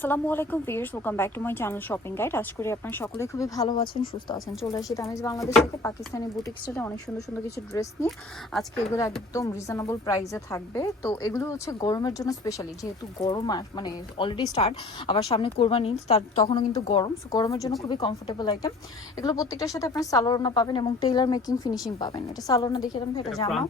আসসালামু আলাইকুম viewers, welcome back to my channel shopping guide. আশা করি আপনারা সকলে খুবই ভালো আছেন, সুস্থ আছেন। চলে আসি তামিজ বাংলাদেশ থেকে পাকিস্তানি বুটিক স্টাইলে অনেক সুন্দর সুন্দর কিছু ড্রেস নিয়ে। আজকে এগুলো একদম রিজনেবল প্রাইসে থাকবে। তো এগুলো হচ্ছে গরমের জন্য স্পেশালি, যেহেতু গরম মানে অলরেডি স্টার্ট, আবার সামনে কোরবানি, তার তখনও কিন্তু গরম, সো গরমের জন্য খুবই কমফোর্টেবল আইটেম। এগুলো প্রত্যেকটার সাথে আপনার সালোয়ারনা পাবেন এবং টেইলার মেকিং ফিনিশিং পাবেন। এটা সালোয়ারনা দেখিয়ে দেন, এটা জামা,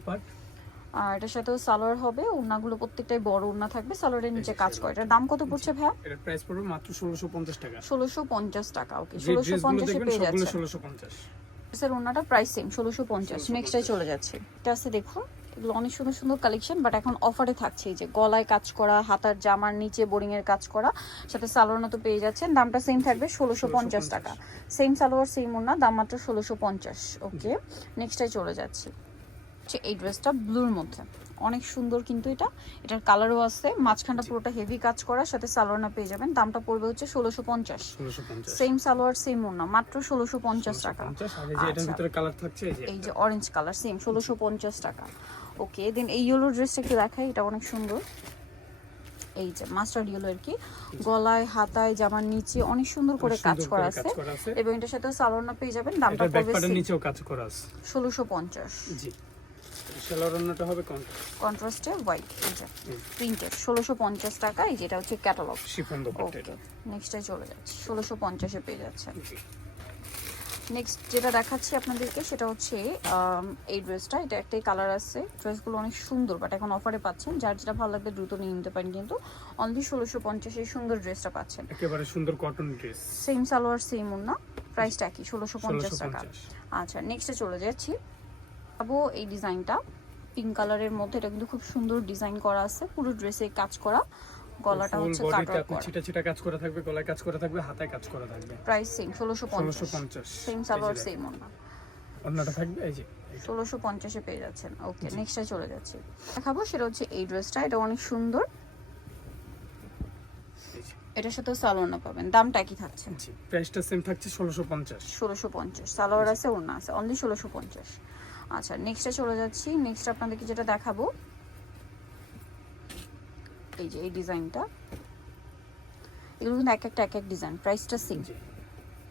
আর এটার সাথেও সালোয়ার হবে। ওড়নাগুলো প্রত্যেকটাই বড় ওড়না থাকবে, সালোয়ারের নিচে কাজ করে। এটার দাম কত পড়ছে ভাইয়া? এর প্রাইস পড়বে মাত্র 1650 টাকা। 1650 টাকা। ওকে, 1650 এ পেয়ে যাচ্ছে। 1650 এর ওড়নাটা প্রাইস সেম 1650। নেক্সটটাই চলে যাচ্ছে। এটা আছে দেখুন, এগুলো অনেক সুন্দর সুন্দর কালেকশন, বাট এখন অফারে থাকছে। এই যে গলায় কাজ করা, হাতার জামার নিচে বোরিং এর কাজ করা, সাথে সালোয়ার তো পেয়ে যাচ্ছেন। দামটা সেম থাকবে 1650 টাকা। সেম সালোয়ার সেম ওড়না, দাম মাত্র 1650। ওকে, নেক্সটটাই চলে যাচ্ছে। এই ড্রেসটা ব্লুর মধ্যে অনেক সুন্দর, কিন্তু এটার কালারও আছে। মাঝখানটা পুরোটা হেভি কাজ করা, সাথে সালোয়ারনা পেয়ে যাবেন। দামটা পড়বে হচ্ছে 1650। সেম সালোয়ার সেম ওড়না, মাত্র 1650 টাকা। এটার ভিতরে কালার থাকছে এই যে অরেঞ্জ কালার, সেম 1650 টাকা। ওকে, দেন এই ইয়েলো ড্রেসটা একটু দেখাই, এটা অনেক সুন্দর। এই যে মাস্টার্ড ইয়েলো আর কি, গলায় হাতায় জামার নিচে অনেক সুন্দর করে কাজ করা আছে, এবং এটার সাথে সালোয়ারনা পেয়ে যাবেন। দামটা পড়বে নিচেও কাজ করা আছে 1650। জি, সালোয়ারটা হবে কন্ট্রাস্টে হোয়াইট, এই যে প্রিন্টেড, 1650 টাকা। এই যেটা হচ্ছে ক্যাটালগ শিফন দোপাট্টা। ওকে, নেক্সটে চলে যাচ্ছে, 1650 এ পেয়ে যাচ্ছে। নেক্সট যেটা দেখাচ্ছি আপনাদেরকে সেটা হচ্ছে এই ড্রেসটা। এটা একটাই কালার আছে, ড্রেসগুলো অনেক সুন্দর, বাট এখন অফারে পাচ্ছেন। যার যেটা ভালো লাগবে দ্রুত নিয়ে নিতে পারেন, কিন্তু অনলি 1650 এই সুন্দর ড্রেসটা পাচ্ছেন। একেবারে সুন্দর cotton dress, same salwar same ওড়না, প্রাইসটা কি 1650 টাকা। আচ্ছা, নেক্সটে চলে যাচ্ছি। এই ডিজাইনটা পিঙ্ক কালারের মধ্যে, এটা কিন্তু খুব সুন্দর ডিজাইন করা আছে, পুরো ড্রেসে কাজ করা। গলাটা হচ্ছে কাটওয়ার্ক করা, ছিটা ছিটা কাজ করা থাকবে, গলায় কাজ করা থাকবে, হাতায় কাজ করা থাকবে। Price same 1650। Same salwar same ওড়না, ওড়নাটা থাকবে এই যে 1650 এ পেয়ে যাচ্ছেন। ওকে, নেক্সটে চলে যাচ্ছি। দেখাবো সেটা হচ্ছে এই ড্রেসটা। এটা অনেক সুন্দর, এটার সাথেও সালোয়ারনা পাবেন। দামটা কি থাকছে? জি, প্রাইসটা সেম থাকছে 1650। 1650 সালোয়ার আছে, ওড়না আছে, অনলি 1650। আচ্ছা, নেক্সটে চলে যাচ্ছি। নেক্সট আপনাদেরকে যেটা দেখাবো, এই যে এই ডিজাইনটা, এগুলো কিন্তু এক এক ডিজাইন, প্রাইসটা সেম।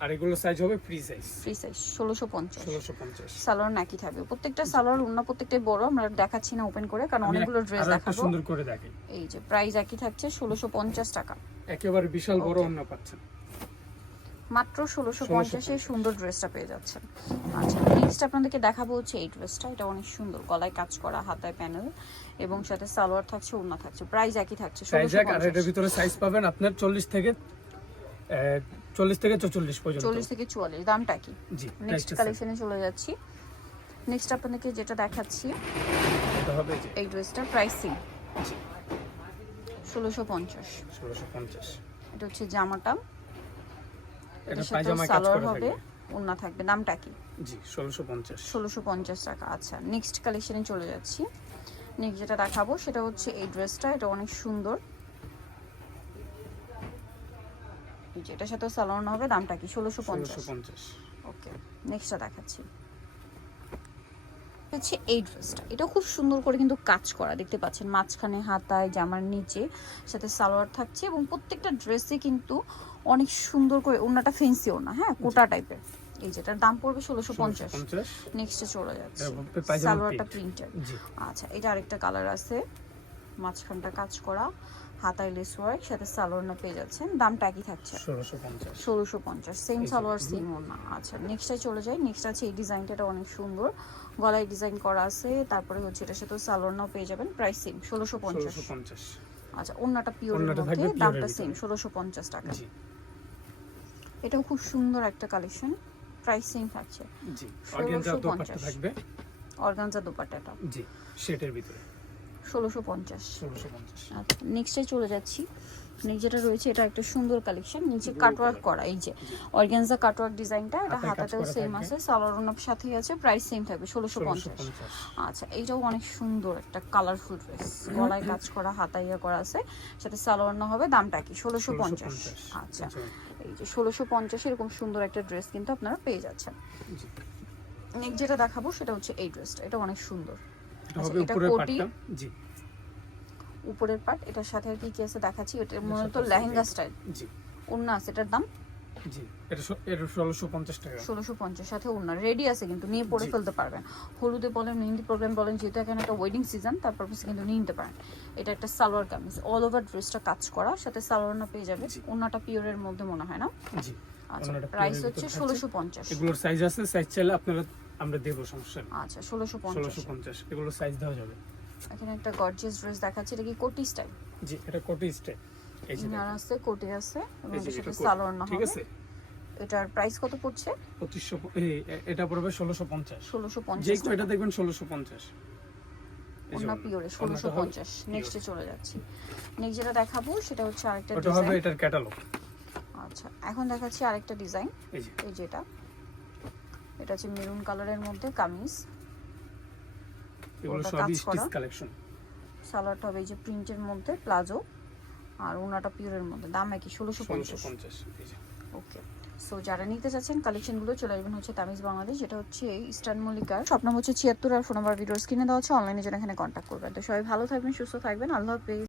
আর এগুলো সাইজ হবে ফ্রি সাইজ, 1650। সালোয়ার নাকি থাকবে, প্রত্যেকটা সালোয়ার ওড়না প্রত্যেকটাই বড়। আমরা দেখাচ্ছি না ওপেন করে, কারণ অনেকগুলো ড্রেস দেখাবো। সুন্দর করে দেখাই। এই যে প্রাইস একই থাকছে 1650 টাকা। একেবারে বিশাল বড় ওড়না পাচ্ছেন, মাত্র 1650 এ সুন্দর ড্রেসটা পেয়ে যাচ্ছেন। আচ্ছা, নেক্সট আপনাদেরকে দেখাবো হচ্ছে এই ড্রেসটা। এটা অনেক সুন্দর, গলায় কাজ করা, হাতায় প্যানেল, এবং সাথে সালোয়ার থাকছে, ওড়না থাকছে। প্রাইস একই থাকছে 1650। আর এটার ভিতরে সাইজ পাবেন আপনার 40 থেকে 44 পর্যন্ত। 40 থেকে 44, দামটা কি? জি, নেক্সট কালেকশনে চলে যাচ্ছি। নেক্সট আপনাদেরকে যেটা দেখাচ্ছি, এটা হবে এই ড্রেসটা প্রাইসিং 1650। এটা হচ্ছে জামাটা, এটা পায়জামা কাজ সালোয়ার করা হবে, থাকবে, ওড়না থাকবে। দামটা কি? জি, 1650 টাকা। আচ্ছা, নেক্সট কালেকশনে চলে যাচ্ছি। নেক্সট যেটা দেখাবো সেটা হচ্ছে এই ড্রেসটা। এটা অনেক সুন্দর, এই যে এটার সাথে সালোয়ার হবে। দামটা কি? 1650। ওকে, নেক্সটটা দেখাচ্ছি হচ্ছে এই ড্রেসটা। এটা খুব সুন্দর করে কিন্তু কাজ করা, দেখতে পাচ্ছেন, মাঝখানে হাতায় জামার নিচে সাথে সালোয়ার থাকছে, এবং প্রত্যেকটা ড্রেসে কিন্তু অনেক সুন্দর করে ওড়নাটা ফেন্সি ওড়না, হ্যাঁ, কোটা টাইপের। এই যেটার দাম পড়বে 1650। নেক্সটে চলে যাচ্ছে, সালোয়ারটা প্রিন্টেড। আচ্ছা, এটা আরেকটা কালার আছে, মাঝখানটা কাজ করা, হাতায় লেস ওয়ার্ক, সাথে সালোয়ারটা পেয়ে যাচ্ছেন। দামটা একই থাকছে 1650। সেম সালোয়ার সেম ওড়না। আচ্ছা, নেক্সটে চলে যাই। নেক্সট আছে এই ডিজাইনটা, এটা অনেক সুন্দর, গলায় ডিজাইন করা আছে, তারপরে হচ্ছে এটার সাথে সালোয়ারটাও পেয়ে যাবেন। Price same 1650। আচ্ছা, ওড়নাটা পিওরের মধ্যে, দামটা সেম 1650 টাকা। এটাও খুব সুন্দর একটা কালেকশন, প্রাইস সেম থাকছে। জি, অর্গানজা দোপাট্টা থাকবে, অর্গানজা দোপাট্টাটা জি, সেটের ভিতরে 1650। আচ্ছা, নেক্সটে চলে যাচ্ছি। নেক্সট যেটা রয়েছে, এটা একটা সুন্দর কালেকশন, নিচে কাটওয়ার্ক করা, এই যে অর্গানজা কাটওয়ার্ক ডিজাইনটা। এটা হাতাতেও সেম আছে, সালোয়ারও সাথেই আছে, প্রাইস সেম থাকবে 1650। আচ্ছা, এইটাও অনেক সুন্দর একটা কালারফুল ড্রেস, গলায় কাজ করা, হাতায় করা আছে, সাথে সালোয়ার হবে। দামটা কি? 1650। আচ্ছা, এই যে 1650 এরকম সুন্দর একটা ড্রেস কিন্তু আপনারা পেয়ে যাচ্ছেন। নেক্সট যেটা দেখাবো সেটা হচ্ছে এই ড্রেসটা। এটা অনেক সুন্দর, এটা হবে উপরের পাটটা, জি, উপরের পার্ট, এটার সাথে আর কি কি আছে দেখাচ্ছি। এটা এটার মূলত সাথে আছে লেহেঙ্গা এই- স্টাইল। জি ওড়না আছে, এটার দাম জি, এটা 1650 টাকা। 1650, সাথে ওড়না রেডি আছে কিন্তু নিয়ে পরে জি। ফেলতে পারবেন। হলুদে বলেন, মেহেন্দি প্রোগ্রাম বলেন, যেহেতু এখানে একটা ওয়েডিং সিজন, তার পারপাসে কিন্তু নিয়ে নিতে পারেন। এটা একটা সালোয়ার কামিজ, অল ওভার ড্রেসটা কাজ করা, সাথে সালোয়ার না পেয়ে যাবে। জি। ওড়নাটা পিওরের মধ্যে মনে হয় না? জি, আচ্ছা, ওড়নাটা প্রাইস pure এর হচ্ছে ভিতরে থাকছে। 1650। এগুলোর সাইজ আছে, সাইজ চাইলে আপনারা আমরা দেবো, সমস্যা নেই। আচ্ছা, 1650। 1650 এগুলো সাইজ দেওয়া যাবে। এখানে একটা গর্জিয়াস ড্রেস দেখাচ্ছি, এটা কি কোটি স্টাইল? জি, এটা কোটি স্টাইল। এই যে ইনার দেখেন, আছে, কোটি আছে, এবং এই যে এটার সাথে এটা কোটি, সালোয়ার না ঠিক হবে। আছে। এটার প্রাইস কত পড়ছে? 2500 এটা পড়বে 1650। 1650 যে কয়টা দেখবেন 1650। ওড়না পিওরে 1650। নেক্সটে চলে যাচ্ছি। নেক্সট যেটা দেখাবো সেটা হচ্ছে আরেকটা ওটা হবে ডিজাইন। এটার ক্যাটালগ। আচ্ছা, এখন দেখাচ্ছি আরেকটা ডিজাইন। এই যে এই যেটা, এটা হচ্ছে মেরুন কালারের মধ্যে কামিজ, এগুলো ওটা সবই কাজ স্টিচ করা। কালেকশন। সালোয়ারটা হবে এই যে প্রিন্টের মধ্যে প্লাজো, আর ওনাটা পিওরের মধ্যে। দাম একই 1650। 1650। এই যে ওকে, সো যারা নিতে চাচ্ছেন কালেকশনগুলো চলে আসবেন হচ্ছে তামিজ বাংলাদেশ, যেটা হচ্ছে ইস্টার্ন মল্লিকার, শপ নাম্বার হচ্ছে 76, আর ফোন নাম্বার ভিডিওর স্ক্রিনে দেওয়া হচ্ছে। অনলাইনে যেন এখানে কন্ট্যাক্ট করবেন। তো সবাই ভালো থাকবেন, সুস্থ থাকবেন, আল্লাহ হাফেজ।